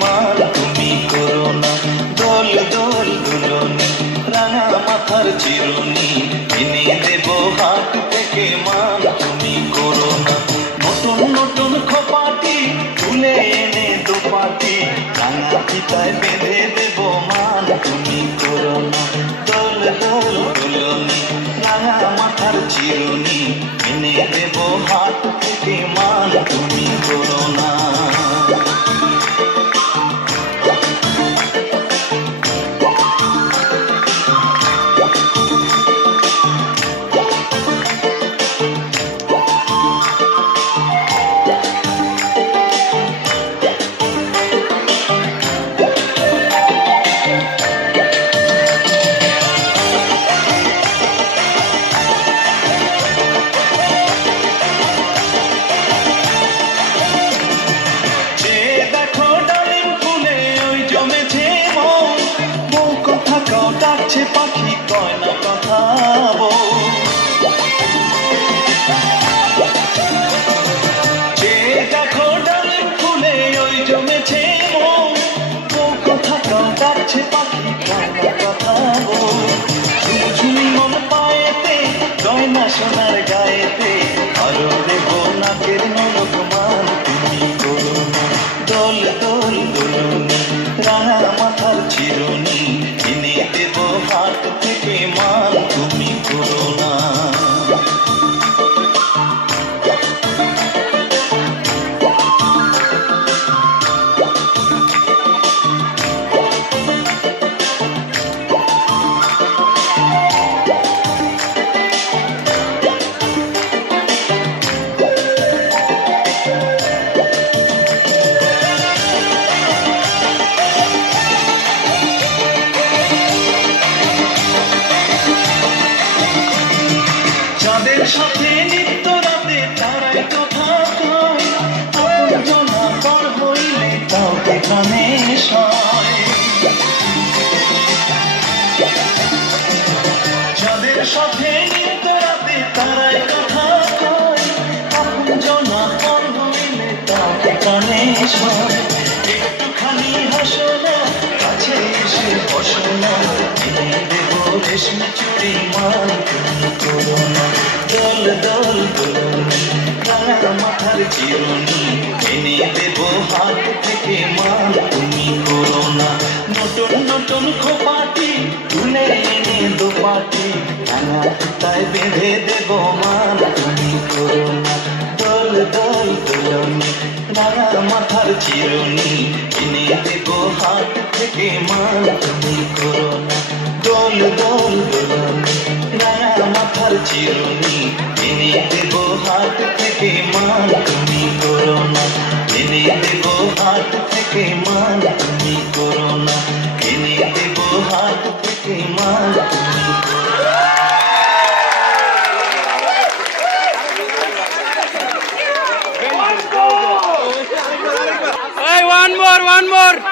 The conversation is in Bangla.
মান তুমি করো না। দোল দোল দুলনি রাঙা মাথার চিরুনি এনে দেব হাত থেকে মান তুমি করো না। নতুন নতুন খোপাটি তুলে এনে দোপাটি রাঙা পিতায় বেঁধে দেব মান তুমি করো না। দোল দোল দুলনি রাঙা মাথার চিরুনি এনে দেব হাত থেকে মান তুমি করো না। ডাকছে পাখি কয় না কথা যে দেখো ডালিম ফুলে ওই জমেছে মন কথা কাও ডাকছে পাখি কয় না কথা ঝুমঝুমি মন পায়েতে গয়না সোনার গায়েতে আরো দেব নাকের নলক মান তুমি করো না। দোল দোল দোলনি রাঙা মাথার চিরুনি এনে দেব হাত থেকে মান তুমি করো না। যাদের সাথে নিত্য রাতে তারাই কথা কয় আপনজনা পর হইলে কাউকে কানে সয়। যাদের সাথে নিত্য রাতে তারাই কথা কয় আপনজনা পর হইলে কাউকে কানে সয়। একটুখানি হাসো না কাছে এসে বসো না এনে দেব রেশমি চুড়ি মান তুমি করো না। দোল দোল দোলনি রাঙা মাথার চিরুনি এনে দেব হাত থেকে মান তুমি করো না। নতুন নতুন খোপাটি তুলে এনে দোপাটি রাঙা পিতায় বেঁধে দেব মান তুমি করো না। দোল দোল দোলনি রাঙা মাথার চিরুনি এনে দেব হাত থেকে মান তুমি করো না। দোল দোল দোলনি রাঙা মাথার চিরুনি এনে দেব হাত থেকে মান তুমি করো না। এনে দেব হাত থেকে মান তুমি করো না। এনে দেব হাত থেকে মান তুমি করো না। Hey, one more.